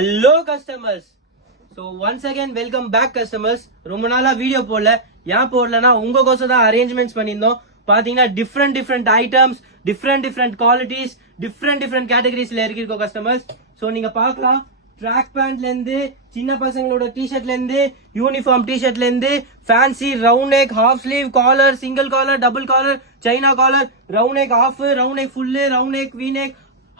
Hello customers. So once again welcome back customers. ரொம்ப நாளா video போடல. ஏன் போடலனா உங்க கோசம் தான் அரேஞ்ச்மெண்ட்ஸ் பண்ணிருந்தோம். பாத்தீங்கன்னா different items, different qualities, different categoriesல இருக்கு customers. So நீங்க பார்க்கலாம் ட்ராக் பேண்ட்ல இருந்து சின்ன பசங்களோட டி-ஷர்ட்ல இருந்து யூனிஃபார்ம் டி-ஷர்ட்ல இருந்து fancy round neck, half sleeve, collar, single collar, double collar, China collar, round neck half, round neck full, round neck V neck,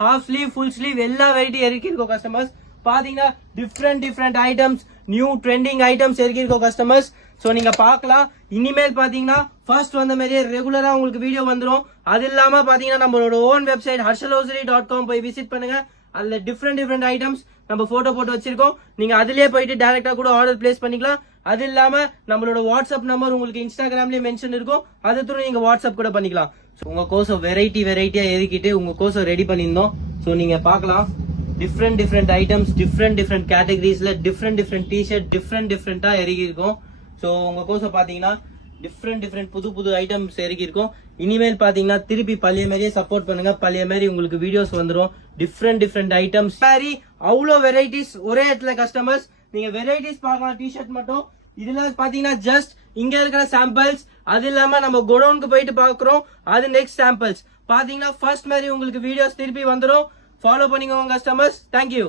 half sleeve, full sleeve எல்லா வெரைட்டி இருக்கு கஸ்டமர்ஸ். பாத்தீங்கன்னா different items, new trending items இருக்கு customers. So நீங்க பார்க்கலாம். இனிமேல் பாத்தீங்கன்னா first வந்த மாதிரியே ரெகுலரா உங்களுக்கு வீடியோ வந்துரும். அது இல்லாம பாத்தீங்கன்னா நம்மளோட ஓன் வெப்சைட் harshalosery.com போய் விசிட் பண்ணுங்க. அதுல டிஃப்ரெண்ட் ஐட்டம்ஸ் நம்ம போட்டோ போட்டு வச்சிருக்கோம். நீங்க அதுலயே போயிட்டு டைரக்டா கூட ஆர்டர் பிளேஸ் பண்ணிக்கலாம். அது இல்லாம நம்மளோட வாட்ஸ்அப் நம்பர் உங்களுக்கு இன்ஸ்டாகிராம்லயே மென்ஷன் இருக்கும். அது த்ரூ நீங்க வாட்ஸ்அப் கூட பண்ணிக்கலாம். உங்க கோசம் வெரைட்டியா எதுக்கிட்டு உங்க கோசம் ரெடி பண்ணியிருந்தோம். சோ நீங்க பார்க்கலாம் டிஃப்ரெண்ட் ஐட்டம்ஸ், டிஃப்ரெண்ட் கேட்டகரிஸ்ல டிஃப்ரெண்ட் டி-ஷர்ட் டிஃப்ரெண்டா இறக்கி இருக்கும். சோ உங்க கோசம் பாத்தீங்கன்னா டிஃப்ரெண்ட் புது ஐட்டம்ஸ் இறக்கி இருக்கும். இனிமேல் பாத்தீங்கன்னா திருப்பி பழைய மாதிரியே சப்போர்ட் பண்ணுங்க. பழைய மாதிரி உங்களுக்கு வீடியோஸ் வந்துடும். டிஃப்ரெண்ட் ஐட்டம்ஸ் மாதிரி அவ்வளோ வெரைட்டிஸ் ஒரே இடத்துல கஸ்டமர்ஸ். நீங்க வெரைட்டிஸ் பார்க்கலாம். டி-ஷர்ட் மட்டும் இதுல பாத்தீங்கன்னா ஜஸ்ட் இங்க இருக்கிற சாம்பிள்ஸ். அது இல்லாம நம்ம கோடவுனுக்கு போயிட்டு பாக்குறோம். அது நெக்ஸ்ட் சாம்பிள்ஸ். பாத்தீங்கன்னா ஃபர்ஸ்ட் மாதிரி உங்களுக்கு வீடியோஸ் திருப்பி வந்துடும். ஃபாலோ பண்ணிக்கோங்க கஸ்டமர்ஸ். தேங்க்யூ.